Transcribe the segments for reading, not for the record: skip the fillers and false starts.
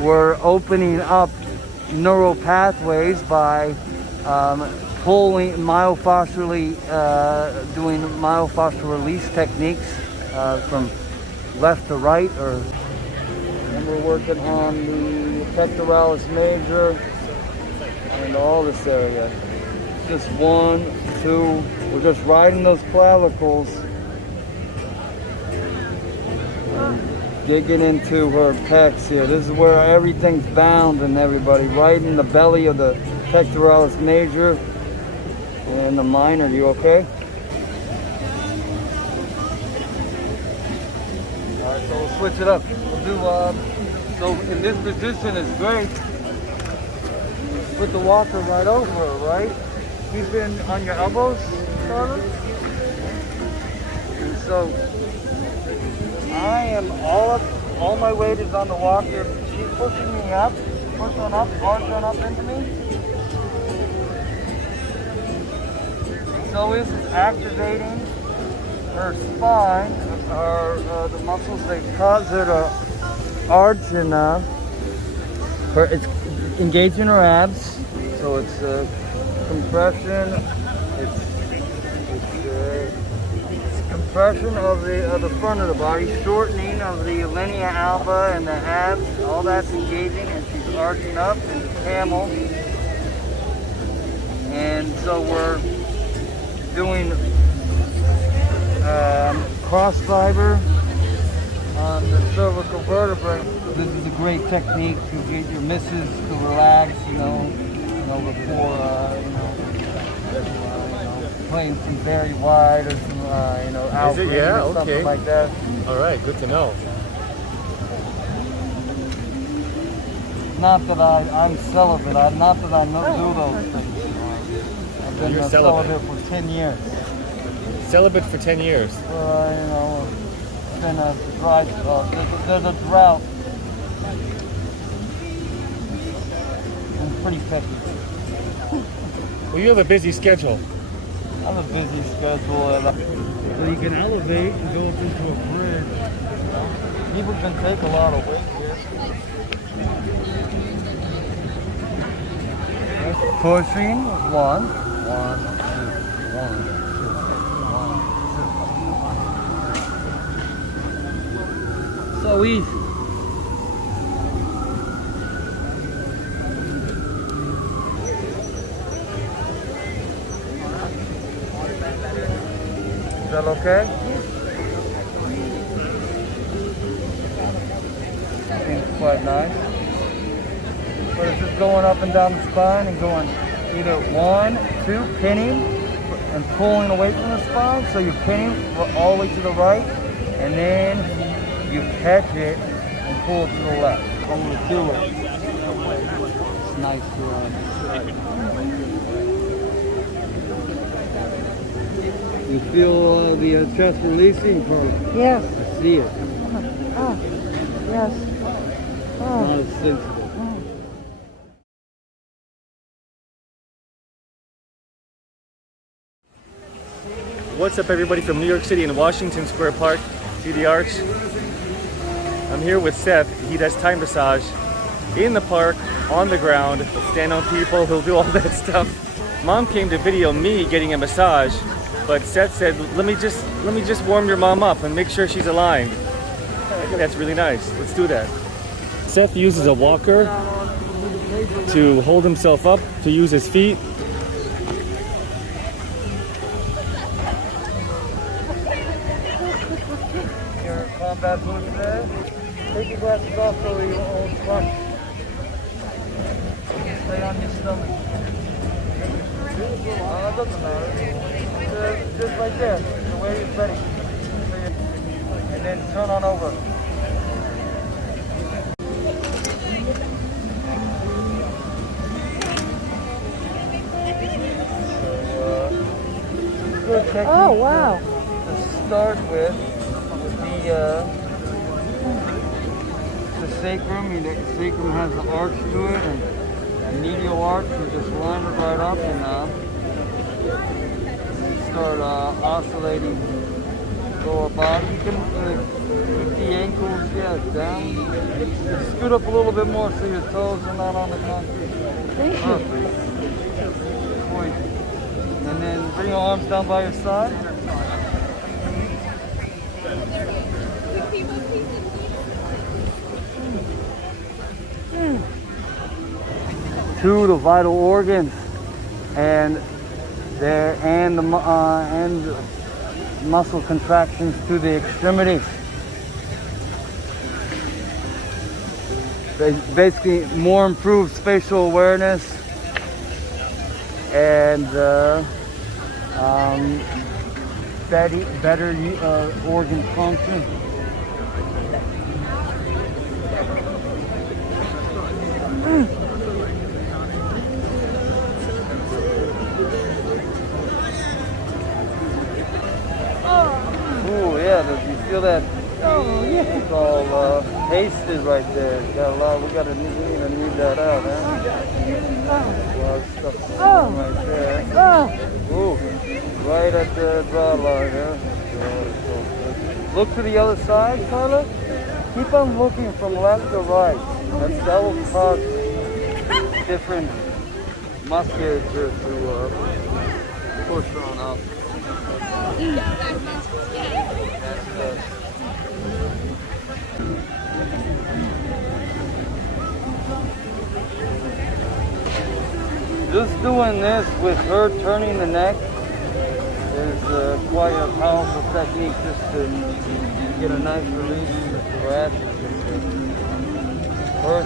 we're opening up neural pathways by pulling myofascially, doing myofascial release techniques from left to right, and we're working on the pectoralis major and all this area. Just 1, 2, we're just riding those clavicles and digging into her pecs here. This is where everything's bound, and everybody, right in the belly of the pectoralis major and the minor. You okay? Alright, so we'll switch it up. We'll do, so in this position is great. Put the walker right over her, right? Keep in on your elbows, Carla. And so I am all my weight is on the walker. She's pushing me up, pushing up, arching up into me. So is activating her spine, the muscles that cause her to arch, and it's engaging her abs. So it's compression. It's compression of the front of the body, shortening of the linea alba and the abs. All that's engaging, and she's arching up into camel. And so we're doing cross fiber on the cervical vertebrae. This is a great technique to get your missus to relax, before playing some very wide or some Alfred or something like that. All right, good to know. Not that I'm celibate. Not that I do those things. I've been celibate for 10 years. Celibate for 10 years. It's been a dry. There's a drought. I'm pretty picky. Well, you have a busy schedule. I have a busy schedule. So you can elevate and go up into a bridge. People can take a lot of weight here. Pushing, 1, 2, 1, 2, 1, 2. So easy. Is that okay? Seems quite nice. But it's just going up and down the spine and going either 1, 2, pinning and pulling away from the spine. So you're pinning all the way to the right, and then you catch it and pull it to the left. I'm going to do it. It's nice to You feel the chest releasing, Carla? Yes. I see it. Oh, yes. Not as sensitive. What's up, everybody from New York City in Washington Square Park? See the arch? I'm here with Seth. He does Thai massage in the park, on the ground. He'll stand on people, he'll do all that stuff. Mom came to video me getting a massage, but Seth said, let me just warm your mom up and make sure she's aligned. I think that's really nice. Let's do that. Seth uses a walker to hold himself up, to use his feet. Your combat boots there. Take your glasses off so you won't crunch. Stay on your stomach. It doesn't matter. Just right there. The way you're ready. And then turn on over. Good technique. Oh, wow. To start with the sacrum. The sacrum has an arch to it, and a medial arch. You just line it right up and start oscillating lower body. You can keep the ankles down. Scoot up a little bit more so your toes are not on the concrete. Thank you. Perfect. Point. And then bring your arms down by your side. To the vital organs and the muscle contractions to the extremities. Basically, more improved spatial awareness and better organ function. Oh yeah, you feel that? Oh yeah. It's all pasted right there. Got a lot. We need that out, huh? A lot of stuff right there. Ooh, right at the draw line, huh? Look to the other side, Carla. Keep on looking from left to right. That will cause different musculature to push on up. Just doing this with her turning the neck is quite a powerful technique just to get a nice release in the thoracic system. Her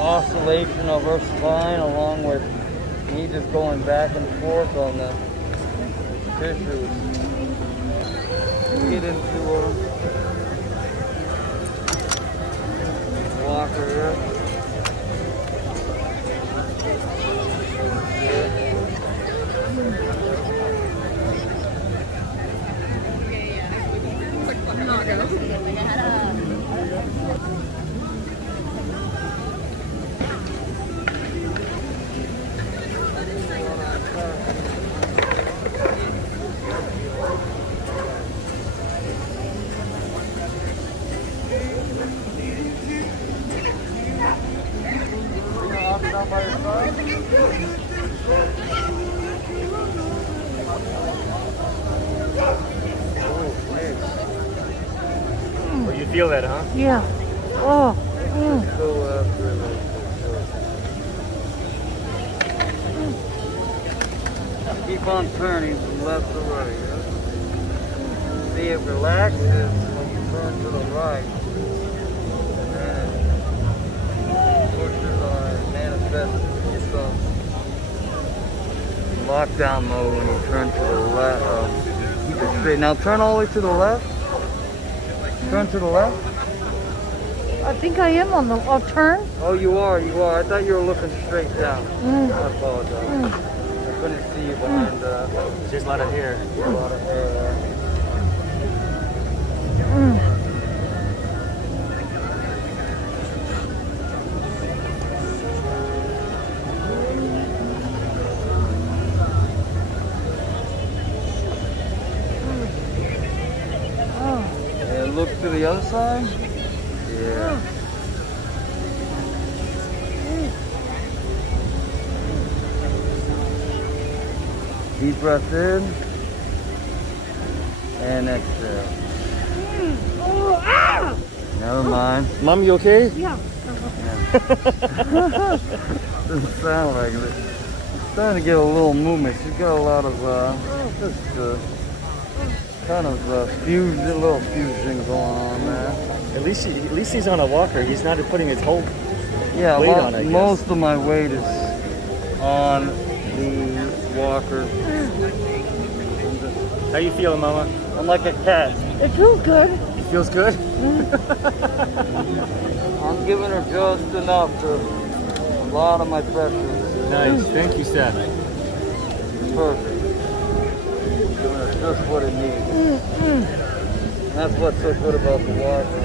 oscillation of her spine along with me just going back and forth on the tissues. Get into a walker here. You feel that, huh? Yeah. Oh. Keep on turning from left to right. Yeah? See, it relaxes when you turn to the right. And it pushes on it, manifests itself. Lockdown mode when you turn to the left. Keep it straight. Now turn all the way to the left. Turn to the left. I think I am on the turn. Oh, you are. I thought you were looking straight down. I apologize. I couldn't see you behind. Just a lot of hair. A lot of hair there. Look to the other side. Yeah. Deep breath in and exhale. Never mind. Mom, you okay? Yeah. Doesn't sound like it. It's starting to get a little movement. She's got a lot of kind of fusion, little fusion going on there. At least he's on a walker. He's not putting his whole weight on it. Most of my weight is on the walker. How you feeling, Mama? I'm like a cat. It feels good. It feels good? I'm giving her just enough to a lot of my pressure. Nice. Thank you, Seth. Perfect. Giving her just what it needs. That's what's so good about the walker.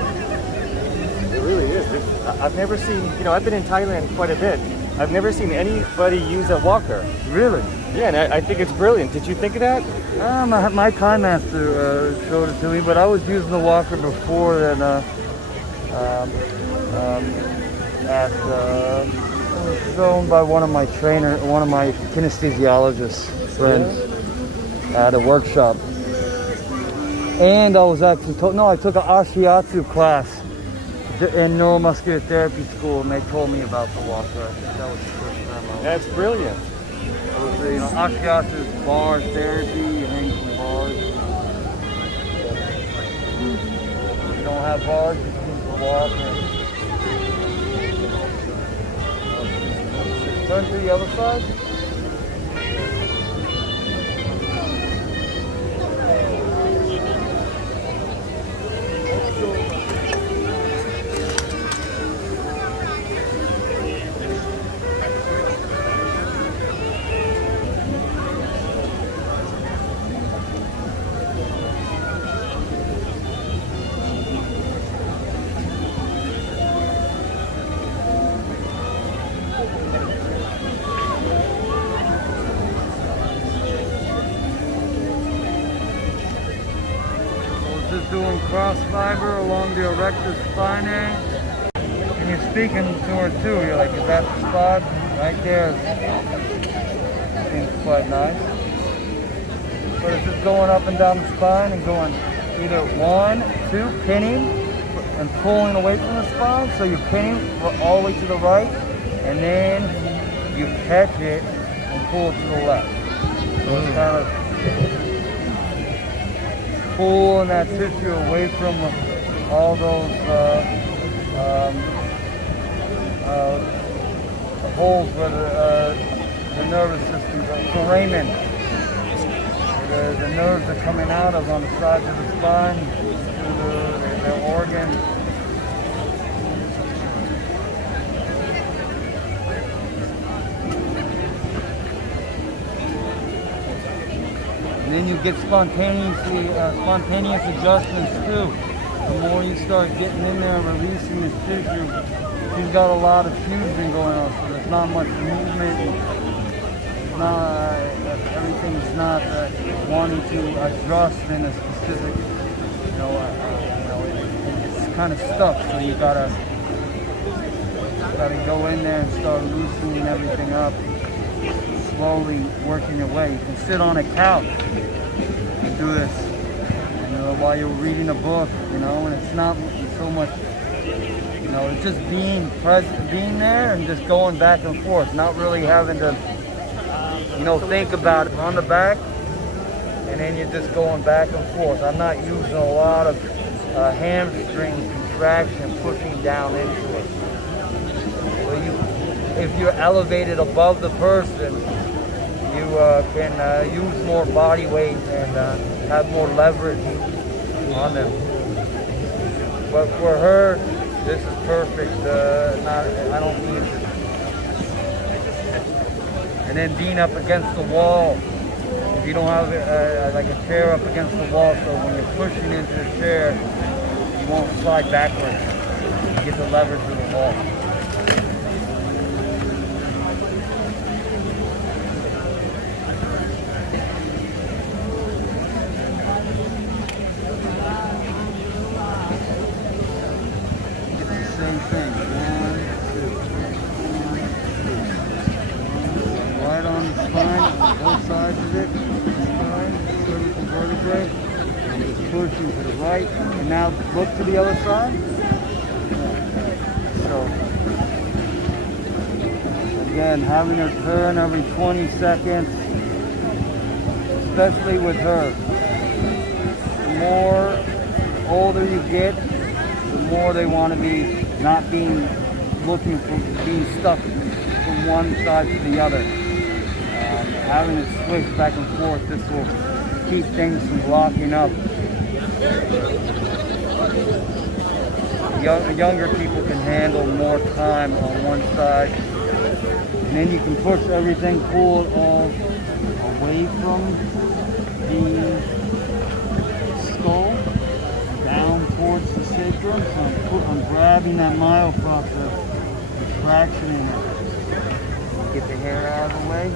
It really is. I've never seen, I've been in Thailand quite a bit. I've never seen anybody use a walker. Really? Yeah, and I think it's brilliant. Did you think of that? My Thai master showed it to me, but I was using the walker before then. at it was owned by one of my kinesthesiologist friends at a workshop. And I was actually told, no, I took an Shiatsu class in neuromuscular therapy school, and they told me about the walker. I think that was the first time I was. That's brilliant. It was, Shiatsu is bars therapy, you hang from bars. If you don't have bars, you can use the walker. Turn to the other side. Doing cross fiber along the Erector spinae. And you're speaking to her too. You're like, is that the spot? Right there. Seems quite nice. But it's just going up and down the spine and going either 1, 2, pinning and pulling away from the spine. So you're pinning all the way to the right, and then you catch it and pull it to the left. So it's kind of pulling that tissue away from all those holes where the nervous system, the foramen, the nerves are coming out of on the sides of the spine to their organs. And then you get spontaneous adjustments too. The more you start getting in there and releasing this tissue, she's got a lot of fusion going on, so there's not much movement. It's not, everything's not wanting to adjust in a specific, it's kind of stuck. So you gotta go in there and start loosening everything up. Slowly working your way. You can sit on a couch and do this, while you're reading a book, and it's not so much, it's just being present, being there, and just going back and forth, not really having to, think about it on the back, and then you're just going back and forth. I'm not using a lot of hamstring contraction, pushing down into it. So if you're elevated above the person, you can use more body weight and have more leverage on them. But for her, this is perfect. I don't need it. And then being up against the wall. If you don't have like a chair up against the wall, so when you're pushing into the chair, you won't slide backwards. You get the leverage of the wall. Same thing. 1, 2. Right on the spine, both sides of it. Spine, cervical vertebrae. And just pushing to the right. And now look to the other side. So again, having her turn every 20 seconds, especially with her. The more older you get, the more they want to be not being stuck from one side to the other. Having it switch back and forth, this will keep things from locking up. Younger people can handle more time on one side. And then you can push everything, pull it all away from the skull, down towards the sacrum. So I'm grabbing that myofascia, traction in it. Get the hair out of the way.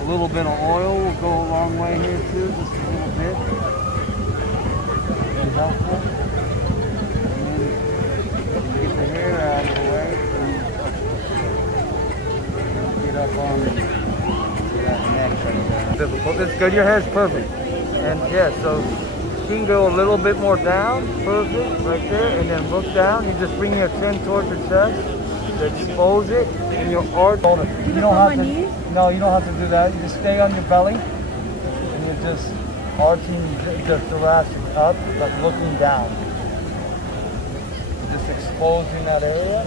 A little bit of oil will go a long way here too, just a little bit. Be helpful. And then get the hair out of the way. And up on that neck right there. Difficult. It's good. Your hair's perfect. And yeah, so you can go a little bit more down. Perfect. Right there. And then look down. You just bring your chin towards your chest. Expose it. And your arch. You don't have to. No, you don't have to do that. You just stay on your belly. And you're just arching the thoracic up, but looking down. Just exposing that area.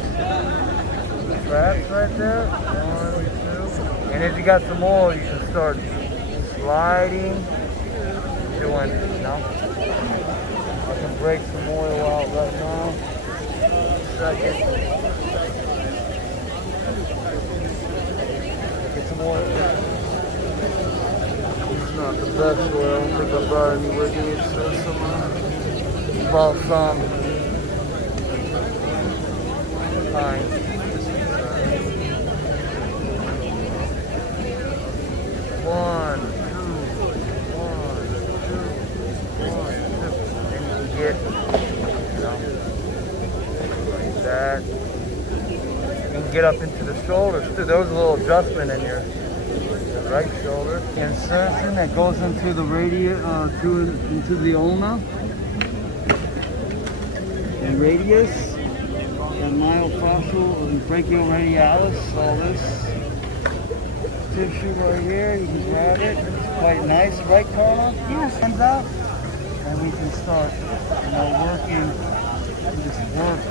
Traps right there. 1, 2. And if you got some oil, you can start sliding. Doing, I can break some oil out right now. Second. Get some oil. It's not the best oil. I don't think I brought any with me. It's some balsam. Fine. One, and you can get, like that. You can get up into the shoulders too. There was a little adjustment in your right shoulder. Insertion that goes into the into the ulna and radius. And myofascial and brachioradialis, all this tissue right here, you can grab it. It's quite nice, right, Carla? Yes. Hands out. And we can start, working this work.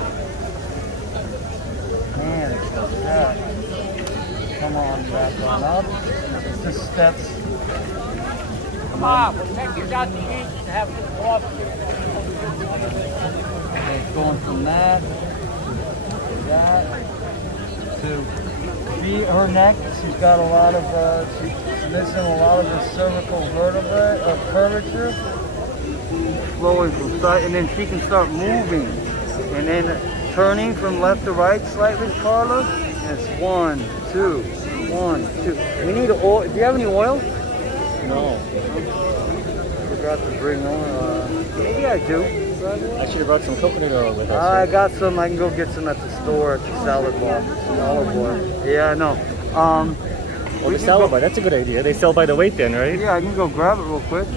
Hands like that. Come on, back on up. It's just steps. Come on, we'll take you down the beach and have some coffee. Okay, going from that. That to see her neck. She's got a lot of she's missing a lot of the cervical vertebrae curvature, flowing from side, and then she can start moving, and then turning from left to right slightly, Carla. And it's 1, 2, 1, 2. We need oil. Do you have any oil? No. Forgot to bring oil. Maybe I do. I should have brought some coconut oil with us. I got some. I can go get some at the store at the salad bar. Olive oil. Yeah, I know. Well, the salad bar, that's a good idea. They sell by the weight then, right? Yeah, I can go grab it real quick. I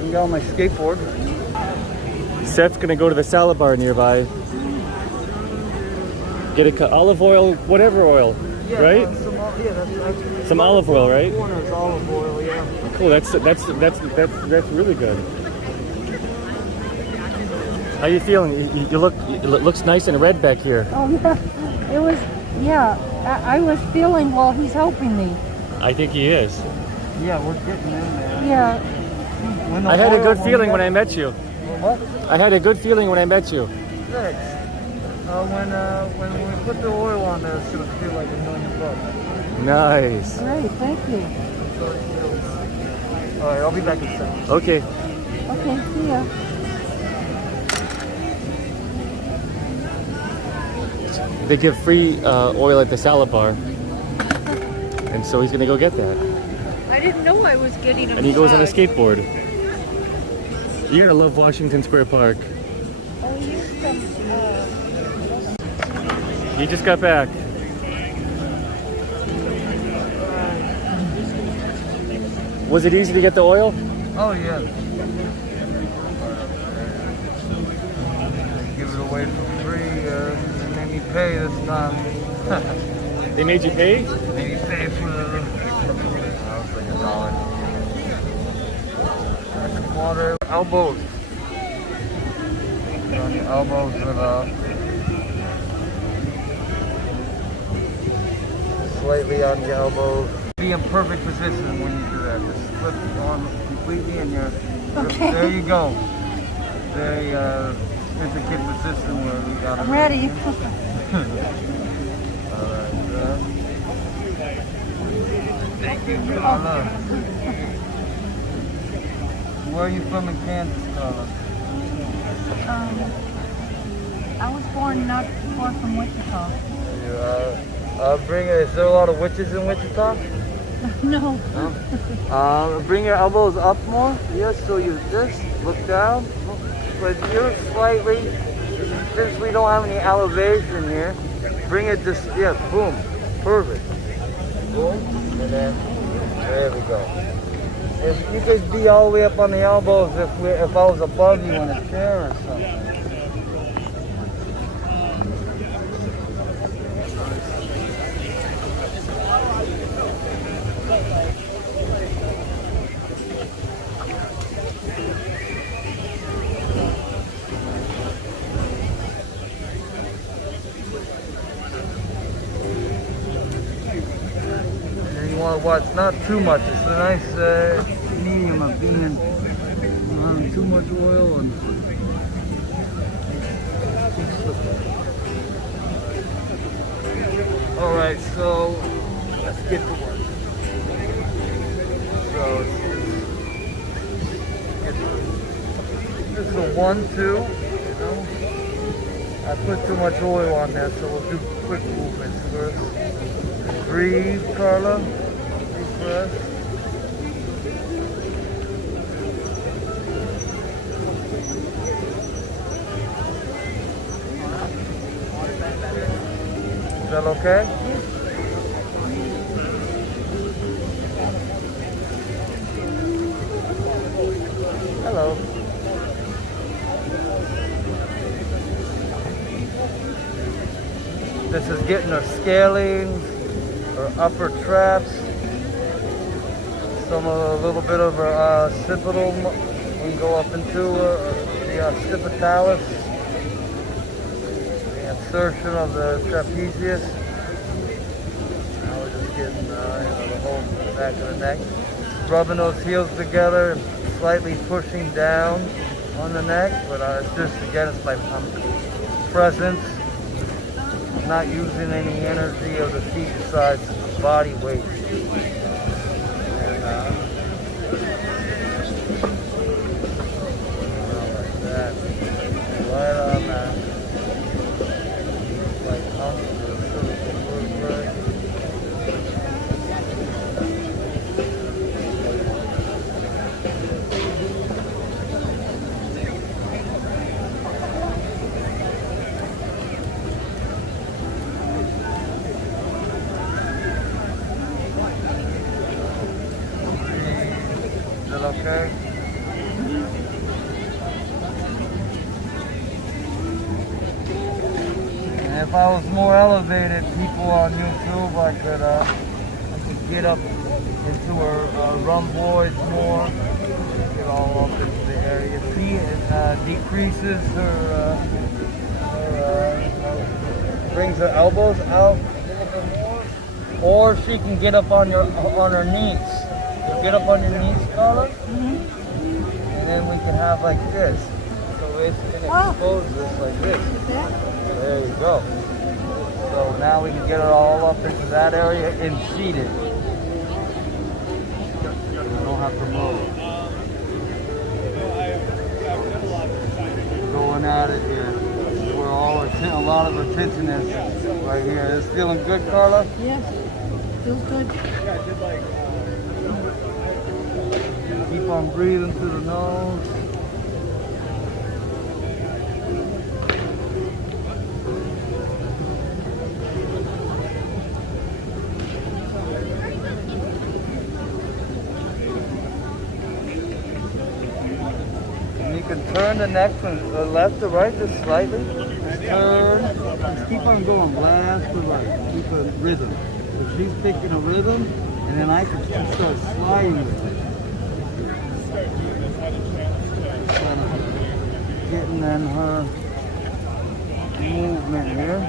can go on my skateboard. Seth's gonna go to the salad bar nearby. Get olive oil, whatever oil, Yeah, right? Some olive oil, right? Corner's olive oil, yeah. Cool. That's really good. How you feeling? You look. It looks nice and red back here. Oh, yeah. It was, yeah. I was feeling while he's helping me. I think he is. Yeah, we're getting in there. Yeah. I had a good feeling when I met you. What? I had a good feeling when I met you. Thanks. When we put the oil on there, it's gonna feel like $1,000,000. Nice. Great, thank you. All right, I'll be back in a second. Okay. Okay, see ya. They give free oil at the salad bar, and so he's gonna go get that. I didn't know I was getting a And he goes on a massage. skateboard. You're gonna love Washington Square Park. Oh, here's some, He just got back. Was it easy to get the oil? Oh yeah. Give it away for free. They made me pay this time. They made you pay? Made me pay for the. That was like $1. That's a quarter. Elbows. Put on your elbows with slightly on your elbows. Be in perfect position when you do that. Just flip the arm completely and you're. Okay. There you go. Very intricate position where we got it. I'm ready. Alright, thank you, Carla. Where are you from in Kansas, Carla? I was born not far from Wichita. Is there a lot of witches in Wichita? No. No? Bring your elbows up more. Yes, so you just look down. But you're slightly, since we don't have any elevation here, bring it just, yeah, boom. Perfect. Boom, and then there we go. If you could be all the way up on the elbows if I was above you in a chair or something. Well, it's not too much. It's a nice medium of being not having too much oil and all right, so let's get to work. So this is a 1-2. You know, I put too much oil on there, so we'll do quick movements first. Breathe, Carla. Breath. Is that okay? Hello. This is getting our scalings, our upper traps. A little bit of our occipital. We can go up into the occipitalis, the insertion of the trapezius. Now we're just getting the whole back of the neck, rubbing those heels together and slightly pushing down on the neck. But it's just again, it's my presence. I'm not using any energy of the feet besides body weight. Right on that. Like the cervical vertebrae. Is that okay? If I was more elevated, people on YouTube, I could get up into her rhomboids more, get all up into the area. See, it decreases her, brings her elbows out a little bit more. Or she can get up on her knees. You get up on your knees, Carla, and then we can have like this. So it's gonna expose this like this. There you go. So now we can get it all up into that area and seated. I don't have to move. Going at it here. Where a lot of attention is right here. Is it feeling good, Carla? Yes, feels good. Keep on breathing through the nose. Turn the neck from the left to right just slightly. Just turn. Just keep on going. Last to right. Keep a rhythm. So she's picking a rhythm, and then I can just start sliding with it. Getting in her movement here.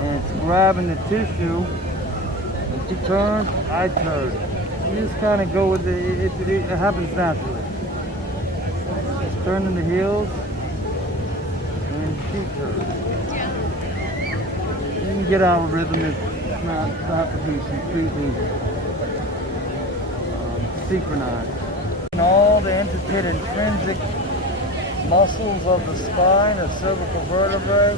And it's grabbing the tissue. When she turns, I turn. You just kind of go with it. It happens naturally. Turning the heels and she turns. You can get out of rhythm. It's not have to be completely synchronized. And all the intricate intrinsic muscles of the spine, the cervical vertebrae,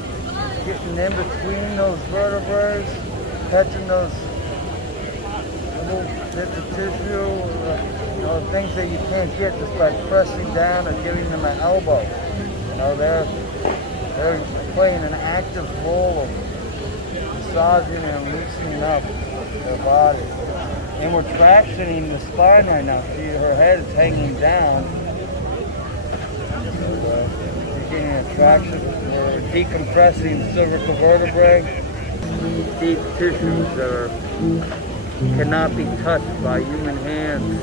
getting in between those vertebrae, catching those little bits of tissue. Things that you can't get just by pressing down or giving them an elbow. They're playing an active role of massaging and loosening up their body. And we're tractioning the spine right now. See, her head is hanging down. We're getting a traction. We're decompressing cervical vertebrae, deep tissues that cannot be touched by human hands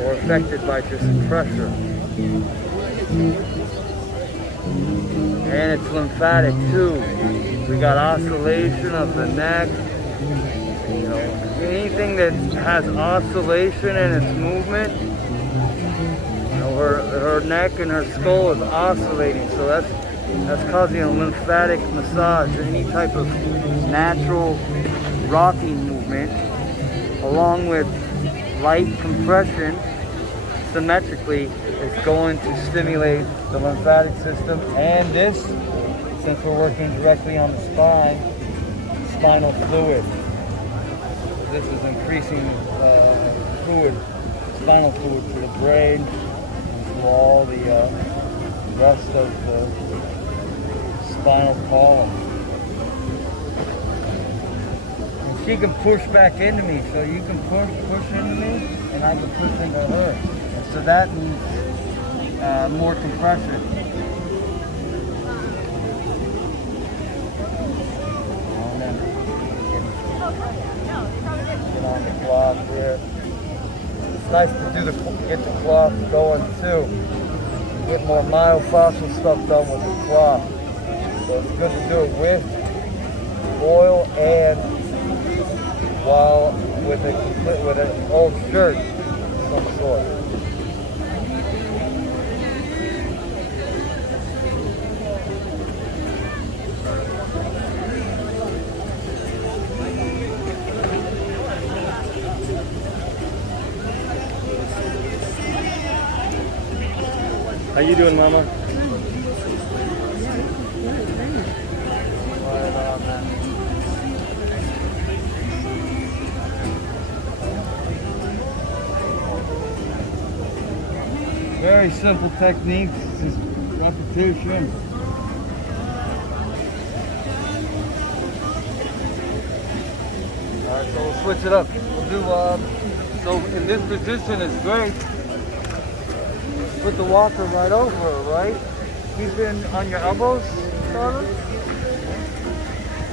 or affected by just pressure. And it's lymphatic too. We got oscillation of the neck. You know, anything that has oscillation in its movement, you know, her neck and her skull is oscillating. So that's causing a lymphatic massage. Any type of natural rocking movement, along with light compression, symmetrically, is going to stimulate the lymphatic system. And this, since we're working directly on the spine, spinal fluid. So this is increasing fluid, spinal fluid to the brain and to all the rest of the spinal column. And she can push back into me, so you can push into me, and I can push into her. And so that means more compression. And then get on the cloth here. It's nice to get the cloth going too. Get more myofascial stuff done with the cloth. So it's good to do it with oil and while with an old shirt of some sort. How you doing, Mama? Very simple techniques, just repetition. Alright, so we'll switch it up. We'll do, so in this position is great. Put the walker right over her, right? Keep it on your elbows, Carla.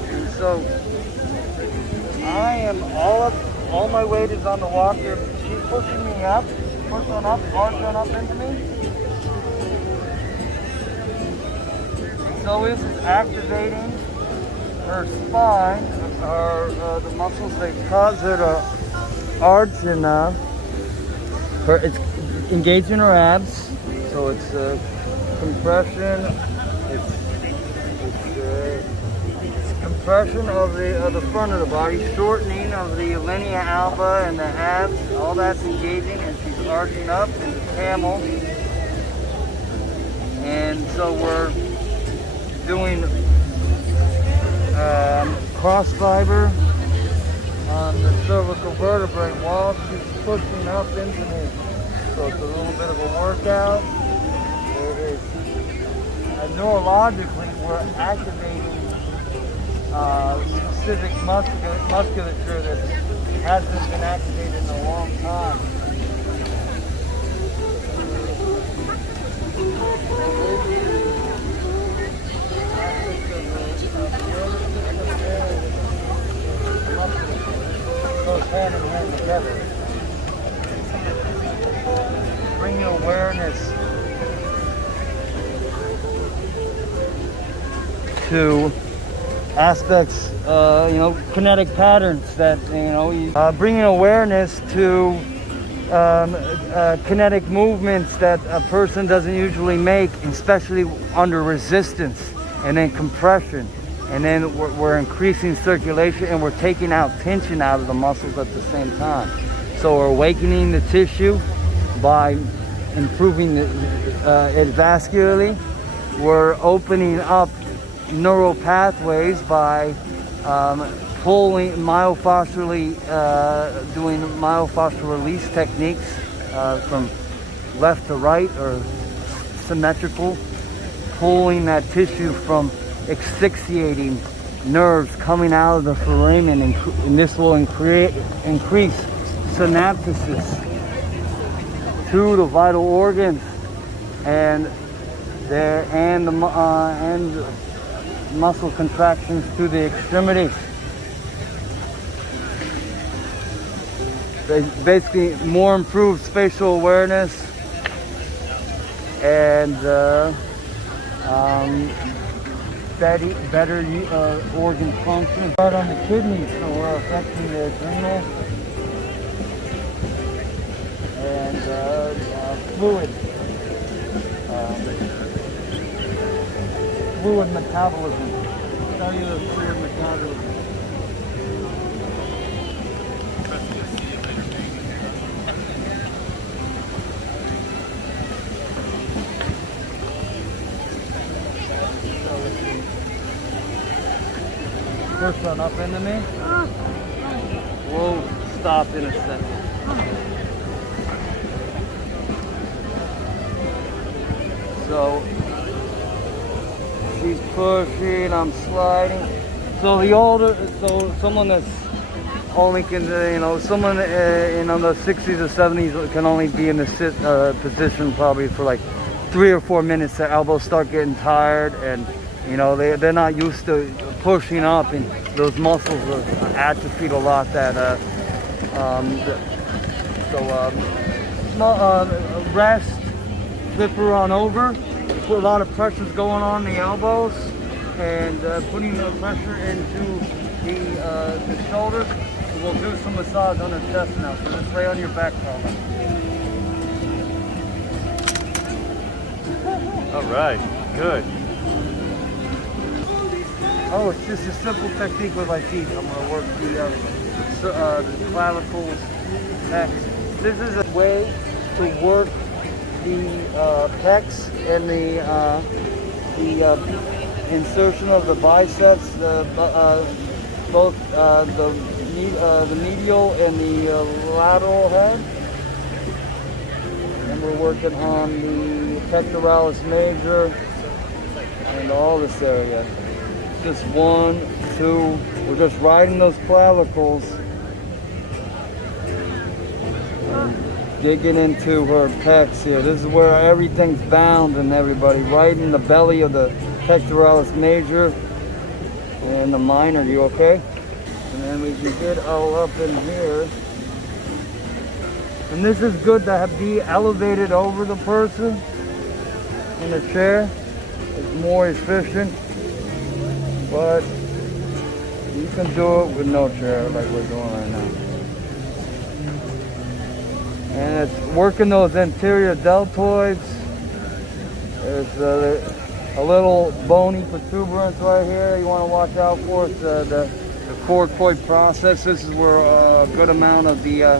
And so I am all my weight is on the walker. She's pushing me up. Pushing up, arching up into me. And so this is activating her spine, the muscles that cause her to arch, and it's engaging her abs. So it's compression. It's compression of the front of the body, shortening of the linea alba and the abs. All that's engaging, and she's arching up in camel. And so we're doing cross fiber on the cervical vertebrae while she's pushing up into me. So it's a little bit of a workout. It is. Neurologically, we're activating specific musculature that hasn't been activated in a long time. Goes hand in hand together. Bringing awareness to aspects, kinetic patterns that, bringing awareness to kinetic movements that a person doesn't usually make, especially under resistance, and then compression. And then we're increasing circulation, and we're taking out tension out of the muscles at the same time. So we're awakening the tissue by improving it vascularly. We're opening up neural pathways by pulling myofascially, doing myofascial release techniques from left to right or symmetrical pulling that tissue from asphyxiating nerves coming out of the foramen, and this will increase synapses to the vital organs and muscle contractions to the extremities. Basically, more improved spatial awareness and better organ function. Right on the kidneys, so we're affecting the adrenal and fluid metabolism. Cellular fluid metabolism. First one up into me. We'll stop in a second. So she's pushing, I'm sliding. So someone that's only can, someone in the 60s or 70s can only be in the position probably for like 3 or 4 minutes. Their elbows start getting tired, and they're not used to pushing up, and those muscles are atrophied a lot. Rest, flip her on over. Put a lot of pressure's going on the elbows, and putting the pressure into the shoulders. We'll do some massage on the chest now. So just lay on your back, Carla. All right, good. Oh, it's just a simple technique with my feet. I'm going to work the clavicles, pecs. This is a way to work the pecs and the insertion of the biceps, both the medial and the lateral head. And we're working on the pectoralis major and all this area. Just 1, 2. We're just riding those clavicles, digging into her pecs here. This is where everything's bound, and everybody, right in the belly of the pectoralis major and the minor. You okay? And then we can get all up in here. And this is good to be elevated over the person in the chair. It's more efficient. But you can do it with no chair like we're doing right now. And it's working those anterior deltoids. There's a little bony protuberance right here you want to watch out for. It's the coracoid process. This is where a good amount of the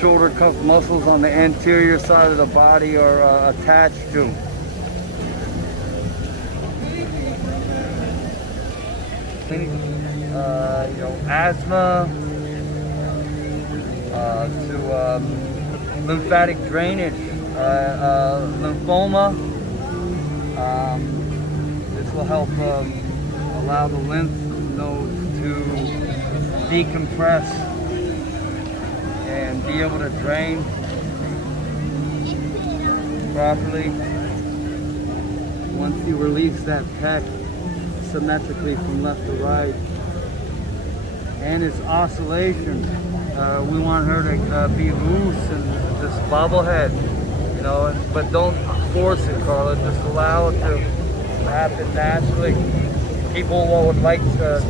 shoulder cuff muscles on the anterior side of the body are attached to. Asthma, to lymphatic drainage, lymphoma. This will help allow the lymph nodes to decompress and be able to drain properly. Once you release that pec symmetrically from left to right, and its oscillation, we want her to be loose and just bobblehead, but don't force it, Carla. Just allow it to happen naturally. People would like to,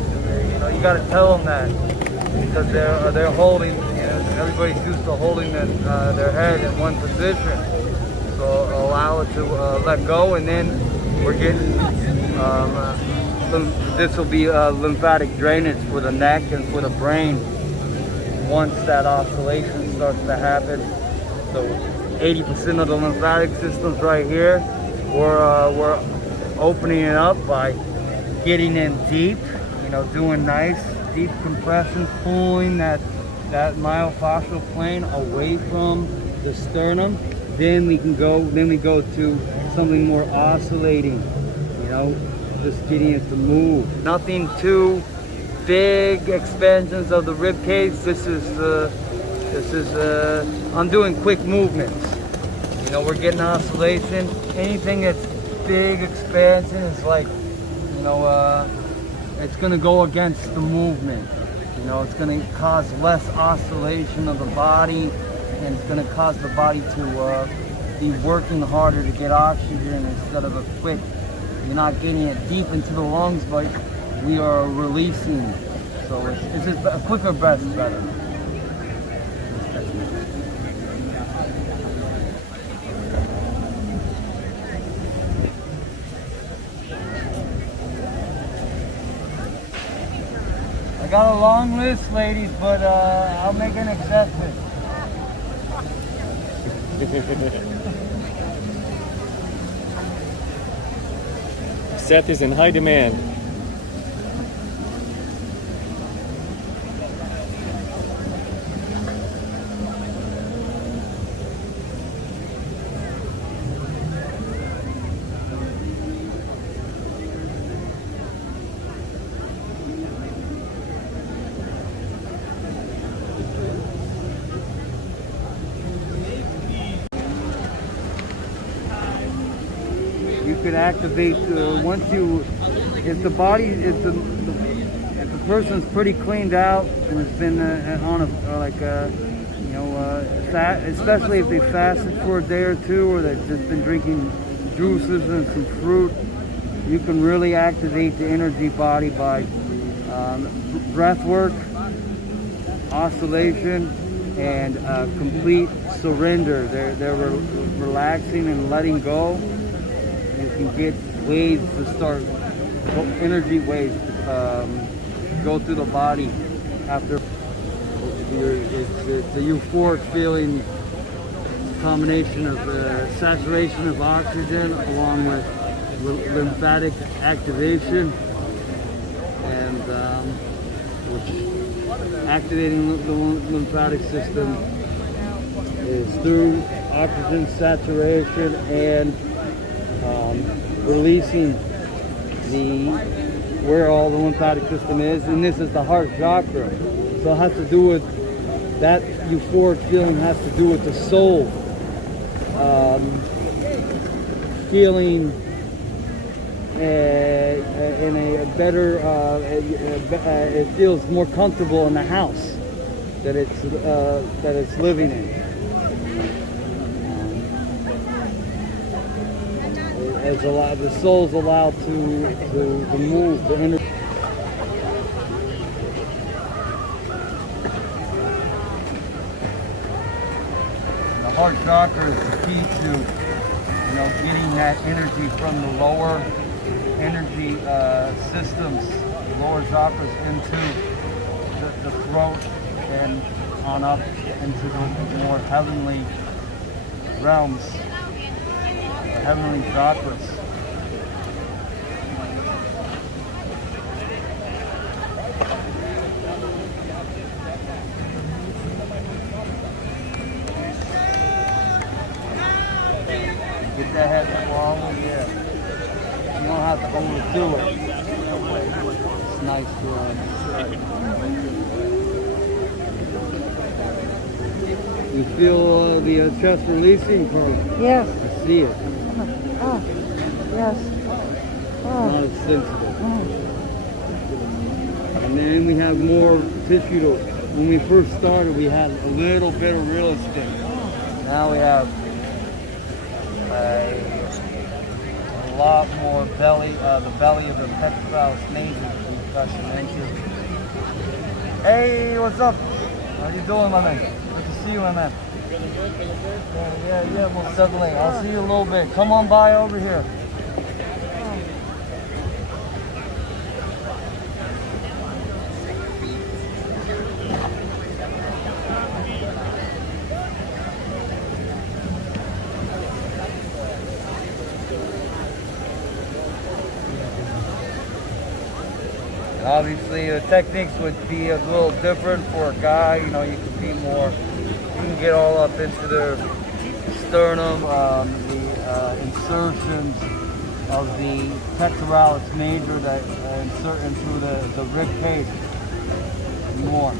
you got to tell them that, because they're holding, everybody's used to holding their head in one position. So allow it to let go, and then we're getting this will be lymphatic drainage for the neck and for the brain once that oscillation starts to happen. So 80% of the lymphatic system's right here. We're opening it up by getting in deep, doing nice deep compression, pulling that myofascial plane away from the sternum. Then we go to something more oscillating. know, just getting it to move. Nothing too big expansions of the rib cage. This is I'm doing quick movements. You know, we're getting oscillation. Anything that's big expansion is like, you know, it's going to go against the movement. You know, it's going to cause less oscillation of the body, and it's going to cause the body to be working harder to get oxygen instead of a quick. You're not getting it deep into the lungs, but we are releasing. So it's just a quicker breath is better. I got a long list, ladies, but I'll make an exception. Seth is in high demand. You could activate once you, if the body, if the person's pretty cleaned out and has been on you know, especially if they fasted for a day or two, or they've just been drinking juices and some fruit, you can really activate the energy body by breath work, oscillation, and complete surrender. They're relaxing and letting go. You can get waves to start, energy waves go through the body after. It's a euphoric feeling, combination of saturation of oxygen along with lymphatic activation, and which activating the lymphatic system is through oxygen saturation and releasing where all the lymphatic system is, and this is the heart chakra. So it has to do with that euphoric feeling, has to do with the soul feeling in a better. It feels more comfortable in the house that it's living in. As the soul's allowed to move the energy. The heart chakra is the key to, you know, getting that energy from the lower energy systems, lower chakras into the throat and on up into the more heavenly realms. Heavenly chakras. Get that head swallowed, yeah. You don't have to overdo it. It's nice to you feel the chest releasing, Carla? Yes. I see it. Oh, yes. Oh. Not as sensitive. And then we have more tissue to, when we first started, we had a little bit of real estate. Now we have a lot more belly, the belly of the pectoralis major concussion into. Hey, what's up? How you doing, my man? Good to see you, my man. Yeah, most definitely. I'll see you a little bit. Come on by over here. Obviously, the techniques would be a little different for a guy. You know, you could be more, you can get all up into the sternum, the insertions, of the pectoralis major that insert into the rib cage. More.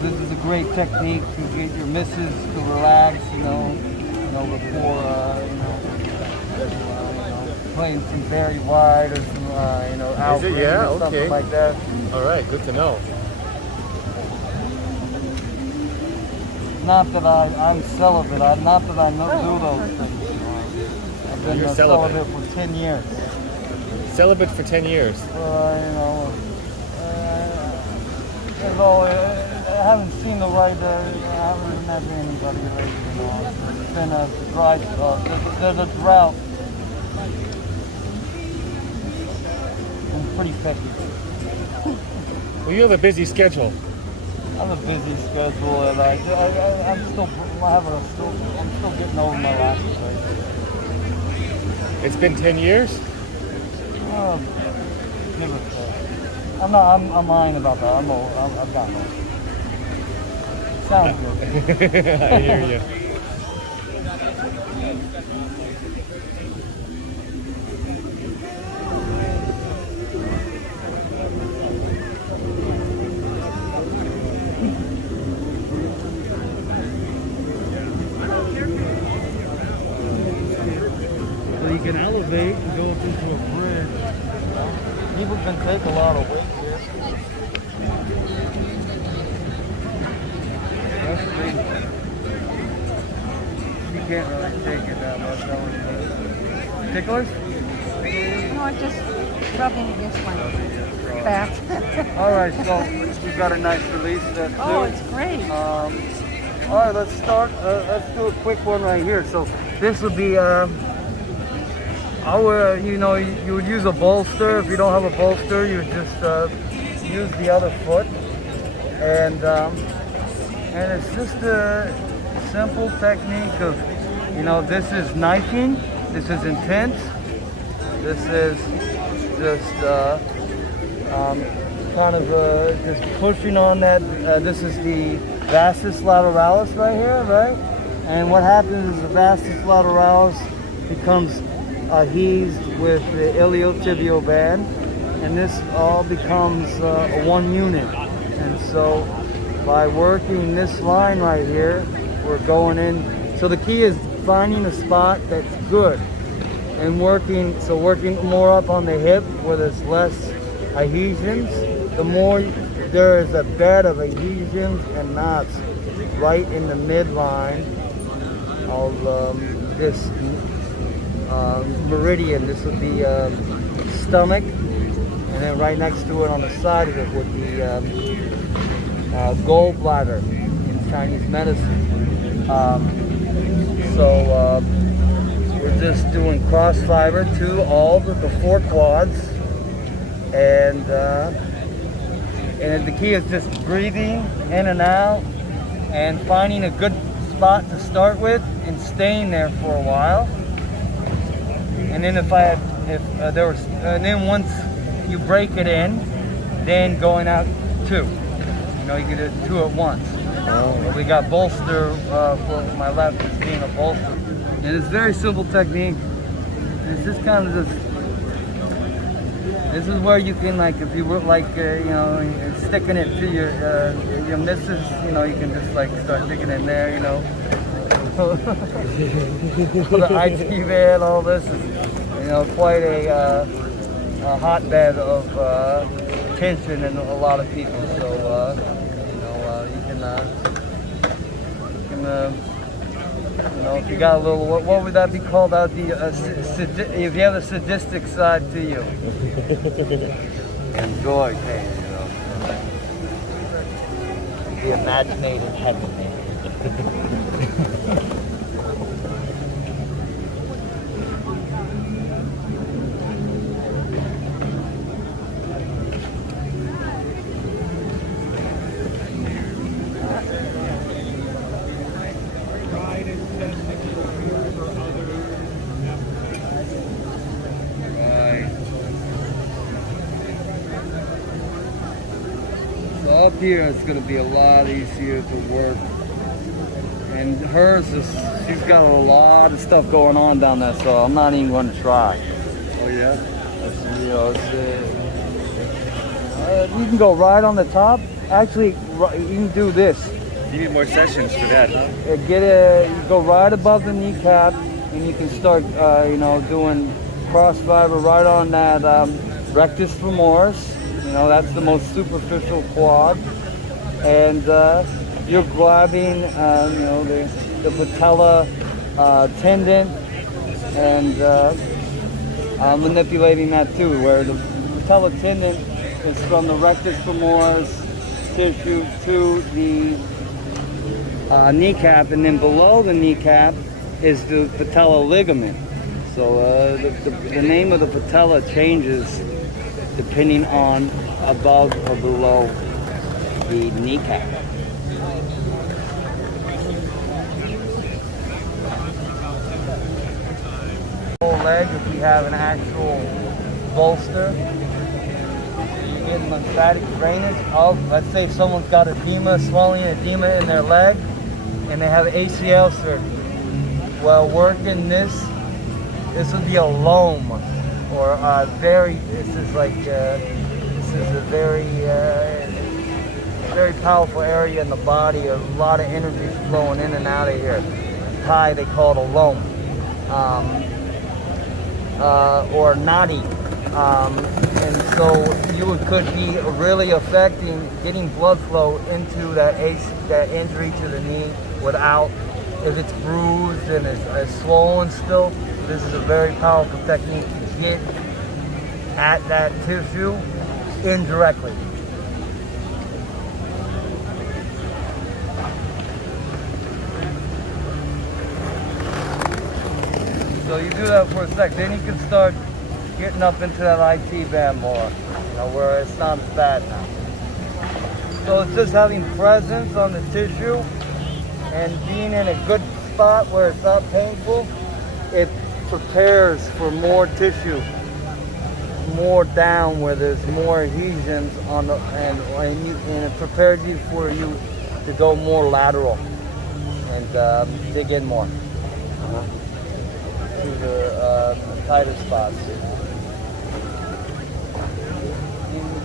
This is a great technique to get your missus to relax, before, playing some Barry White or some, Alfred or something like that. All right, good to know. Not that I'm celibate, not that I do those things. I've been celibate for 10 years. Celibate for 10 years? I haven't seen the right, I haven't met anybody lately, It's been a dry, there's a drought. I'm pretty picky. Well, you have a busy schedule. I have a busy schedule, and I'm still getting over my last place. It's been 10 years? Give or take. I'm lying about that. I'm old. I've gotten old. Sounds good. I hear you. So you can elevate and go up into a bridge. People can take a lot of weight here. That's great. You can't really take it that much. That was ticklers? No, I'm just rubbing against my back. All right, so we've got a nice release. That's Oh, it's great. all right, let's start. Let's do a quick one right here. So this would be, you would use a bolster. If you don't have a bolster, you would just use the other foot, and it's just a simple technique of, this is knifing, this is intense, this is just just pushing on that. This is the vastus lateralis right here, right? And what happens is the vastus lateralis becomes adhesed with the iliotibial band, and this all becomes a one unit. And so by working this line right here, we're going in. So the key is finding a spot that's good and working more up on the hip where there's less adhesions. The more there is a bed of adhesions and knots right in the midline of this meridian. This would be stomach, and then right next to it on the side of it would be gallbladder in Chinese medicine. We're just doing cross fiber to all the four quads, and the key is just breathing in and out and finding a good spot to start with and staying there for a while. And then and then once you break it in, then going out two. You can do two at once. We got bolster for my left is being a bolster. And it's a very simple technique. It's just kind of this is where you can, like, if you were sticking it to your missus, you can just like start sticking in there, For the IT bed, all this is, quite a hotbed of tension in a lot of people. So, you can if you got a little, what would that be called out? If you have a sadistic side to you. Enjoy pain, The imaginative heaven, man. Up here it's going to be a lot easier to work And hers is, she's got a lot of stuff going on down there, so I'm not even going to try. Oh yeah. You know, you can go right on the top. Actually, you can do this. You need more sessions for that, huh? You go right above the kneecap, and you can start, you know, doing cross fiber right on that rectus femoris. You know, that's the most superficial quad, and you're grabbing, you know, the patella tendon, and manipulating that too, where the patella tendon is from the rectus femoris tissue to the kneecap, and then below the kneecap is the patella ligament. So the name of the patella changes depending on above or below the kneecap. Whole leg, if you have an actual bolster, you get lymphatic drainage of, let's say if someone's got edema, swelling edema in their leg, and they have ACL surgery. Well, working this would be a loam, or a this is a very powerful area in the body. A lot of energy flowing in and out of here. In Thai, they call it a loam, or nadi. And so you could be really affecting getting blood flow into that injury to the knee without, if it's bruised and it's swollen still. This is a very powerful technique to get at that tissue indirectly. So you do that for a sec, then you can start getting up into that IT band more, you know, where it's not as bad now. So it's just having presence on the tissue and being in a good spot where it's not painful. It prepares for more tissue, more down where there's more adhesions on the, and it prepares you for you to go more lateral and dig in more to the tighter spots.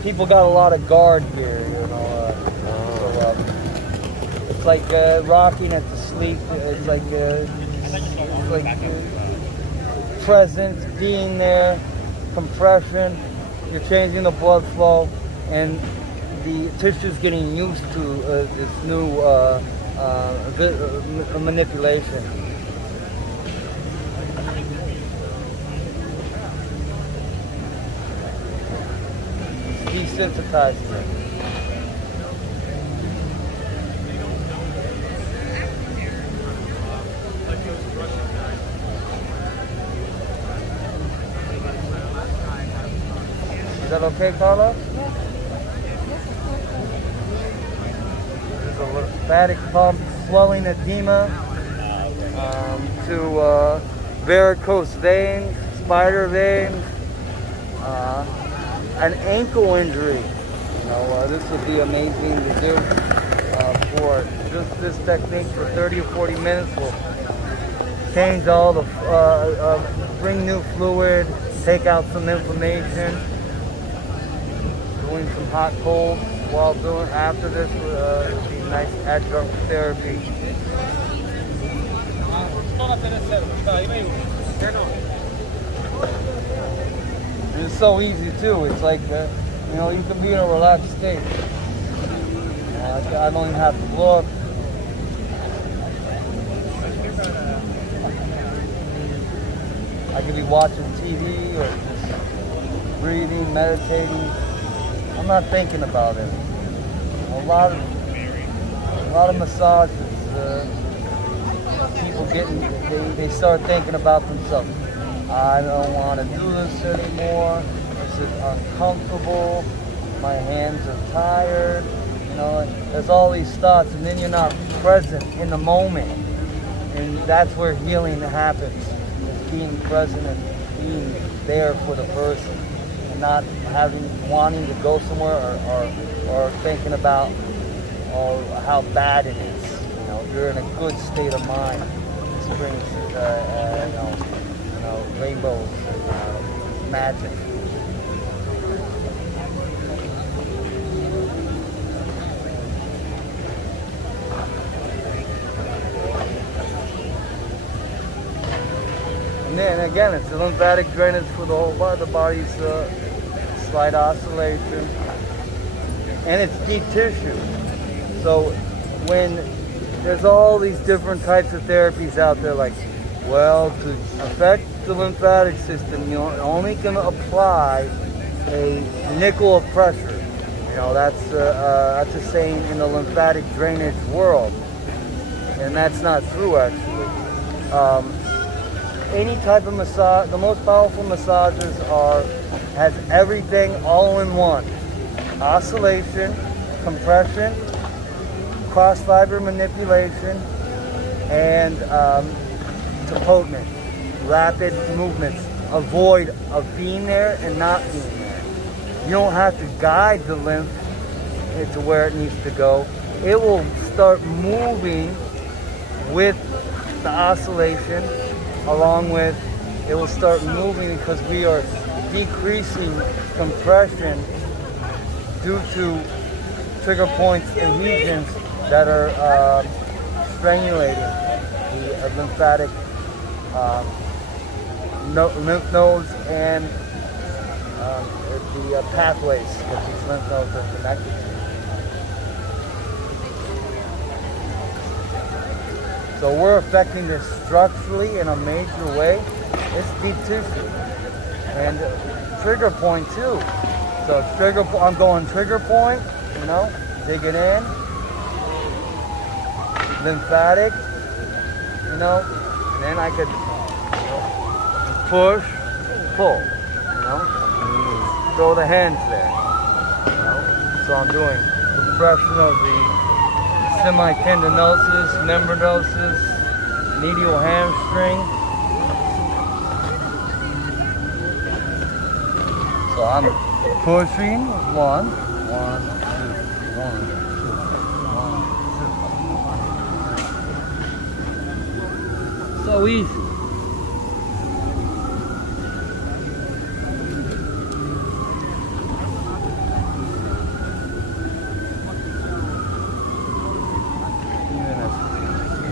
People got a lot of guard here, you know. So, it's like rocking at the sleep. It's like presence, being there, compression. You're changing the blood flow, and the tissue's getting used to this new manipulation. Desensitizing it. Is that okay, Carla? There's a lymphatic pump, swelling edema, to varicose veins, spider veins, an ankle injury. You know, this would be amazing to do for just this technique for 30 or 40 minutes. Will change all the, bring new fluid, take out some inflammation. Doing some hot cold while doing after this would be nice adjunct therapy. It's so easy too. It's like you know, you can be in a relaxed state. I don't even have to look. I could be watching TV or just breathing, meditating. I'm not thinking about it. A lot of massages, people they start thinking about themselves. I don't want to do this anymore. This is uncomfortable. My hands are tired. You know, there's all these thoughts, and then you're not present in the moment. And that's where healing happens. Is being present and being there for the person. Not wanting to go somewhere or thinking about how bad it is. You know, you're in a good state of mind. Experience, rainbows and magic. And then again, it's a lymphatic drainage for the whole body. The body's slight oscillation, and it's deep tissue. So when there's all these different types of therapies out there, like, well, to affect the lymphatic system, you only can apply a nickel of pressure. You know, that's a saying in the lymphatic drainage world, and that's not true actually. Any type of massage, the most powerful massages has everything all in one: oscillation, compression, cross fiber manipulation, and tapotement, rapid movements, avoid of being there and not being there. You don't have to guide the lymph to where it needs to go. It will start moving with the oscillation, along with it will start moving because we are decreasing compression due to trigger points and regions that are strangulating the lymphatic lymph nodes and the pathways that these lymph nodes are connected to. So we're affecting this structurally in a major way. It's deep tissue and trigger point too. So I'm going trigger point, dig it in, lymphatic, and then I could push, pull, throw the hands there, So I'm doing compression of the semitendinosus, membranosus, medial hamstring. So I'm pushing one, two. So easy.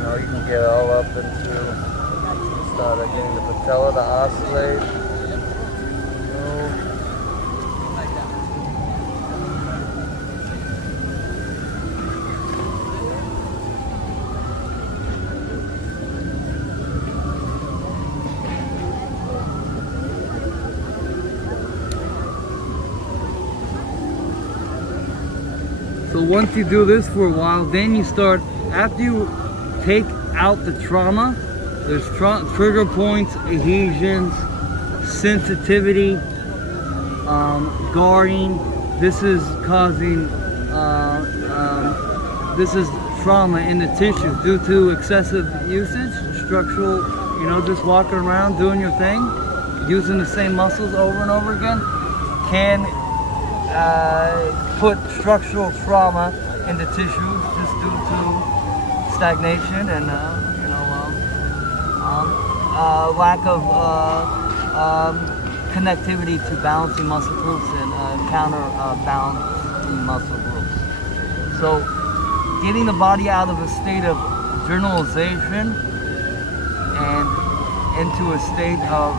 You can get all up into, start getting the patella to oscillate. So once you do this for a while, then you start, after you take out the trauma, there's trigger points, adhesions, sensitivity, guarding. This is causing, this is trauma in the tissue due to excessive usage, structural, just walking around doing your thing, using the same muscles over and over again, can put structural trauma in the tissues just due to stagnation and lack of connectivity to balancing muscle groups and counterbalancing muscle groups. So getting the body out of a state of generalization and into a state of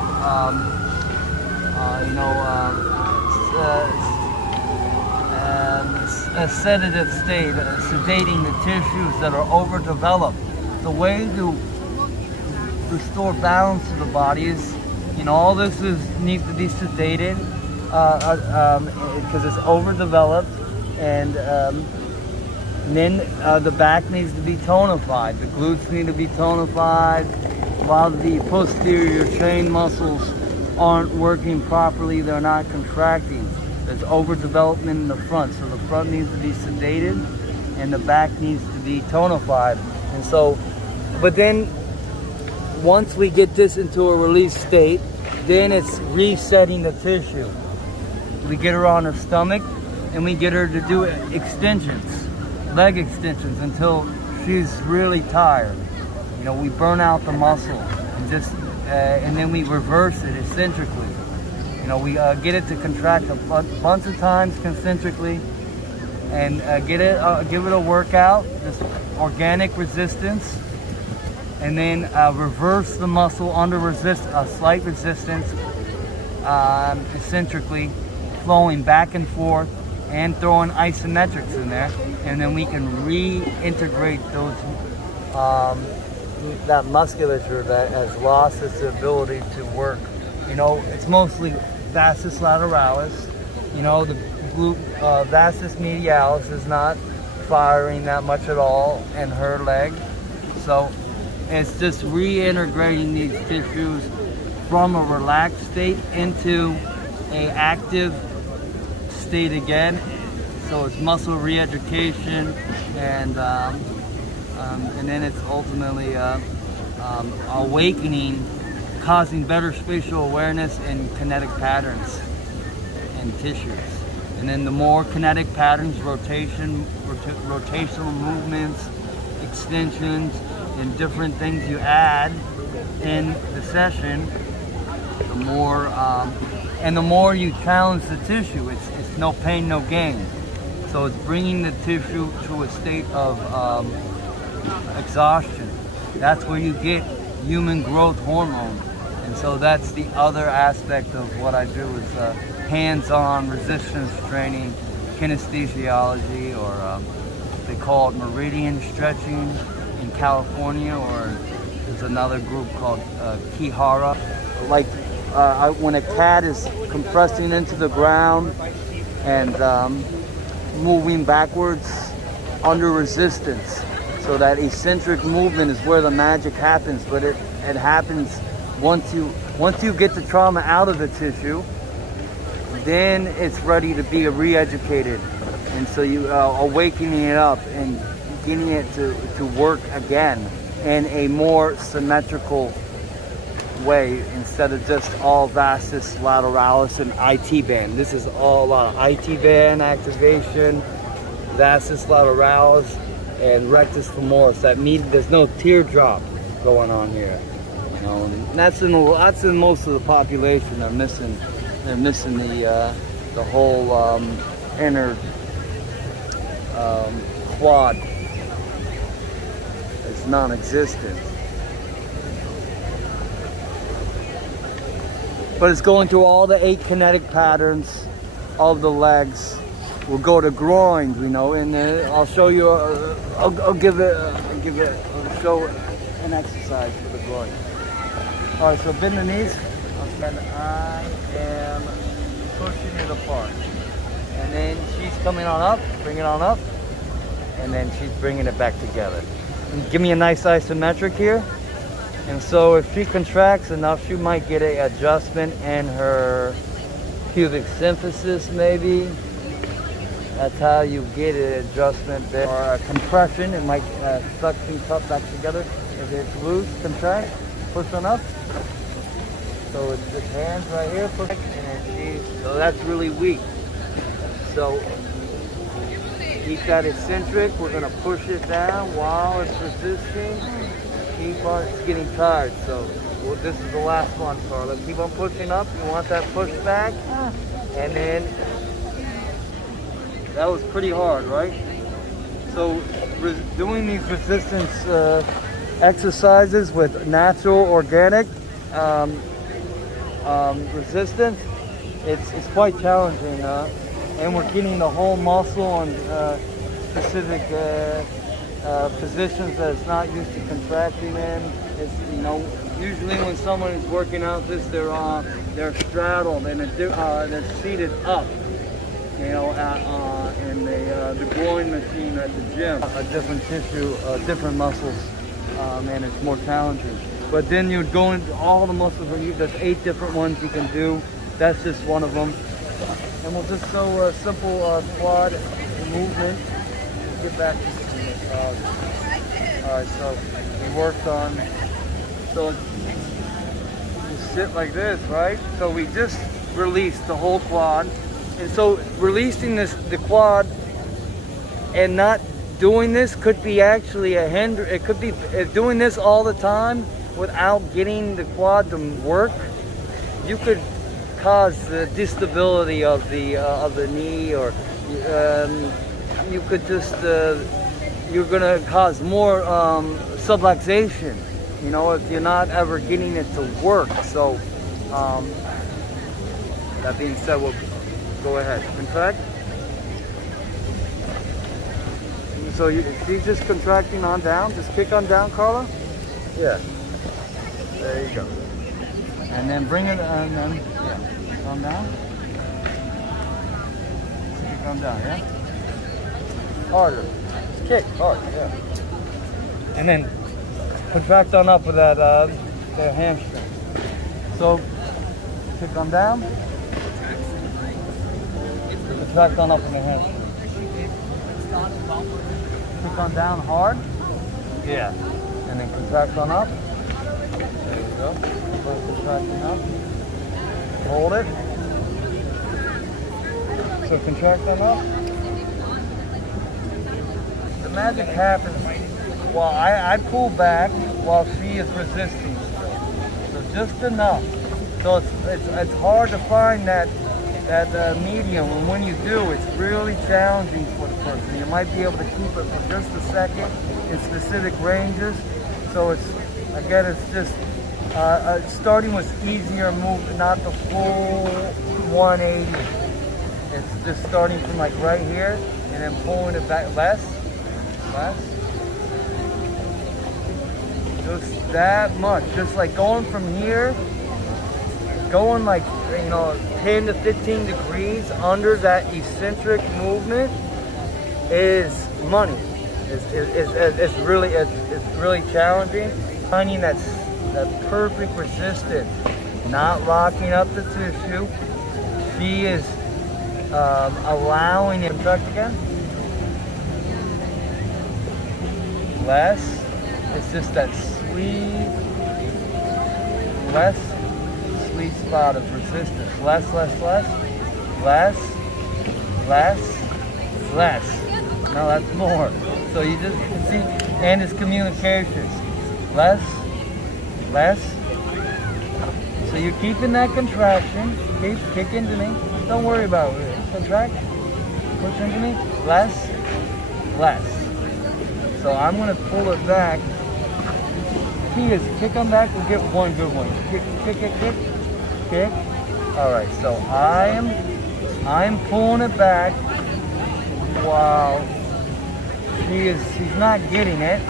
a sedative state, sedating the tissues that are overdeveloped. The way to restore balance to the body is, all this needs to be sedated because it's overdeveloped, and then the back needs to be tonified. The glutes need to be tonified, while the posterior chain muscles aren't working properly. They're not contracting. There's overdevelopment in the front, so the front needs to be sedated and the back needs to be tonified. And so, but then once we get this into a release state, then it's resetting the tissue. We get her on her stomach and we get her to do extensions, leg extensions, until she's really tired, you know, we burn out the muscle and then we reverse it eccentrically. You know, we get it to contract a bunch of times concentrically, and give it a workout, this organic resistance, and then reverse the muscle under slight resistance, eccentrically, flowing back and forth, and throwing isometrics in there, and then we can reintegrate those that musculature that has lost its ability to work. You know, it's mostly vastus lateralis. You know, the vastus medialis is not firing that much at all in her leg. So it's just reintegrating these tissues from a relaxed state into a active state again. So it's muscle re-education, and then it's ultimately awakening, causing better spatial awareness and kinetic patterns and tissues. And then the more kinetic patterns, rotational movements, extensions, and different things you add in the session, the more you challenge the tissue. It's no pain, no gain. So it's bringing the tissue to a state of exhaustion. That's where you get human growth hormone. And so that's the other aspect of what I do is hands-on resistance training, kinesthesiology, or they call it meridian stretching in California, or there's another group called Kihara. Like when a cat is compressing into the ground and moving backwards under resistance. So that eccentric movement is where the magic happens, but it happens once you get the trauma out of the tissue, then it's ready to be re-educated. And so you awakening it up and getting it to work again in a more symmetrical way instead of just all vastus lateralis and IT band. This is all IT band activation, vastus lateralis, and rectus femoris. That means there's no teardrop going on here. You know, and that's in most of the population. They're missing the whole inner quad. It's non-existent. But it's going through all the 8 kinetic patterns of the legs. We'll go to groins, you know, and I'll show you. I'll show an exercise for the groin. All right, so bend the knees. And I am pushing it apart, and then she's coming on up, bring it on up, and then she's bringing it back together. And give me a nice isometric here. And so if she contracts enough, she might get an adjustment in her pubic symphysis, maybe. That's how you get an adjustment there. Or a compression, it might suction cup back together. If it's loose, contract, push on up. So it's just hands right here, push, and so that's really weak. So keep that eccentric. We're gonna push it down while it's resisting. Keep on, it's getting tired. So this is the last one, Carla. Keep on pushing up. You want that push back, and then that was pretty hard, right? So doing these resistance exercises with natural, organic resistance, it's quite challenging, and we're getting the whole muscle on specific positions that it's not used to contracting in. It's, you know, usually when someone is working out this, they're straddled and they're seated up, you know, in the groin machine at the gym. A different tissue, different muscles, and it's more challenging. But then you'd go into all the muscles. There's 8 different ones you can do. That's just one of them. And we'll just go a simple quad movement. We'll get back to the massage. All right, so we worked on. So you sit like this, right? So we just released the whole quad. And so releasing the quad and not doing this could be actually a hinder. It could be if doing this all the time without getting the quad to work, you could cause the disability of the knee, or you could just you're gonna cause more subluxation, you know, if you're not ever getting it to work. So that being said, we'll go ahead, contract. So she's just contracting on down. Just kick on down, Carla. Yeah. There you go. And then bring it, and then yeah, on down. Kick on down, yeah. Harder. Just kick hard, yeah. And then contract on up with that the hamstring. So kick on down. Contract on up with the hamstring. Kick on down hard. Yeah. And then contract on up. There you go. Contracting up. Hold it. So contract on up. The magic happens while I pull back while she is resisting. So just enough. So it's hard to find that medium, and when you do, it's really challenging for the person. You might be able to keep it for just a second in specific ranges. So it's just starting with easier movement, not the full 180. It's just starting from like right here and then pulling it back less. Just that much. Just like going from here, going like, 10 to 15 degrees under that eccentric movement is money. It's really challenging. Finding that perfect resistance, not locking up the tissue. She is allowing it. Contract again. Less. It's just that less sweet spot of resistance. Less. No, that's more. So you just see, and it's communications. Less. So you're keeping that contraction. Kick into me. Don't worry about it. Contract. Push into me. Less. So I'm gonna pull it back. Key is kick on back. We'll get one good one. Kick. All right. So I'm pulling it back while she's not getting it,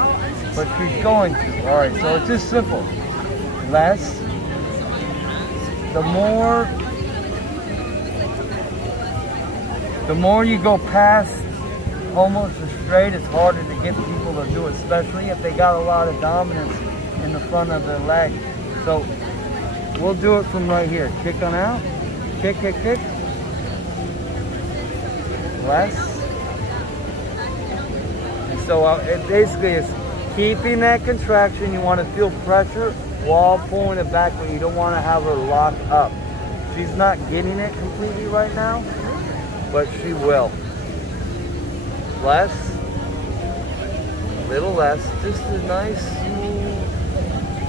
but she's going to. All right. So it's just simple. Less. The more you go past almost a straight, it's harder to get people to do it, especially if they got a lot of dominance in the front of their leg. So we'll do it from right here. Kick on out. Kick. Less. And so it basically is keeping that contraction. You want to feel pressure while pulling it back, but you don't want to have her lock up. She's not getting it completely right now, but she will. Less. A little less. Just a nice smooth.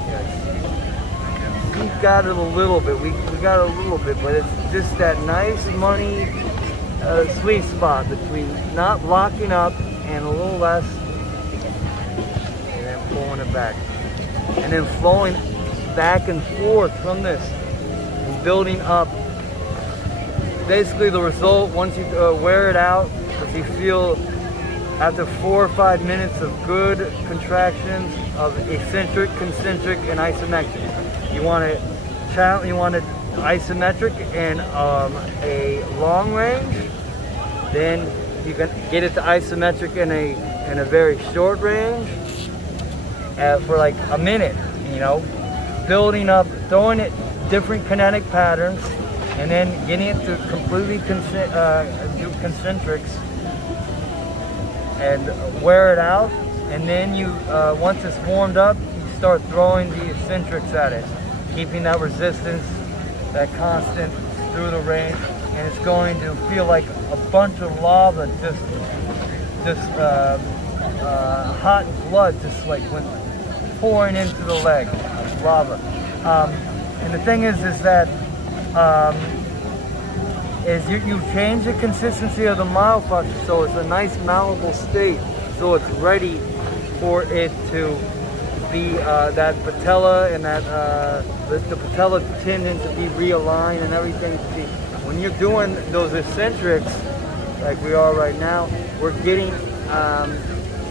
Yes. We got it a little bit. We got it a little bit, but it's just that nice money sweet spot between not locking up and a little less, and then pulling it back, and then flowing back and forth from this and building up. Basically, the result once you wear it out, if you feel after 4 or 5 minutes of good contractions of eccentric, concentric, and isometric, you want it isometric in a long range. Then you can get it to isometric in a very short range for like a minute. Building up, throwing it different kinetic patterns, and then getting it to completely do concentrics and wear it out. And then you, once it's warmed up, you start throwing the eccentrics at it, keeping that resistance, that constant through the range, and it's going to feel like a bunch of lava just hot blood just like went pouring into the leg, like lava. And the thing is that you change the consistency of the myofascia so it's a nice malleable state, so it's ready for it to be that patella and that the patella tendon to be realigned and everything. When you're doing those eccentrics like we are right now, we're getting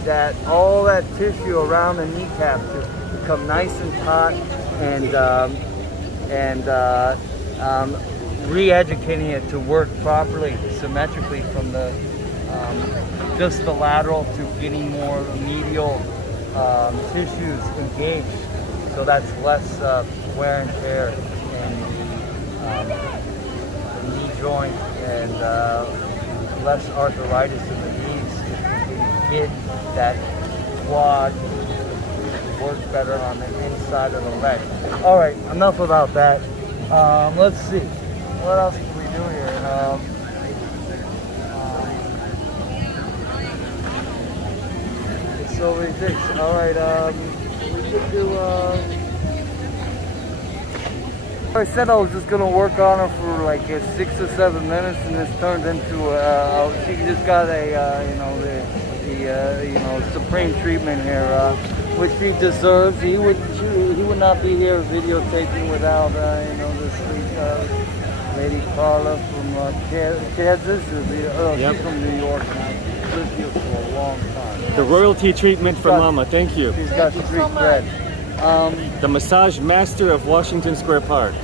that all that tissue around the kneecap to become nice and taut and re-educating it to work properly, symmetrically from the just the lateral to getting more medial tissues engaged. So that's less wear and tear in the knee joint and less arthritis in the knees. If you get that quad work better on the inside of the leg. All right, enough about that. Let's see. What else can we do here? It's so ridiculous. All right, we could do. I said I was just gonna work on her for like 6 or 7 minutes, and this turned into she just got a the supreme treatment here, which she deserves. He would not be here videotaping without this sweet lady Carla from Kansas. Yep. She's from New York now. She's lived here for a long time. The royalty treatment for Mama. Thank you. She's got street cred. The massage master of Washington Square Park.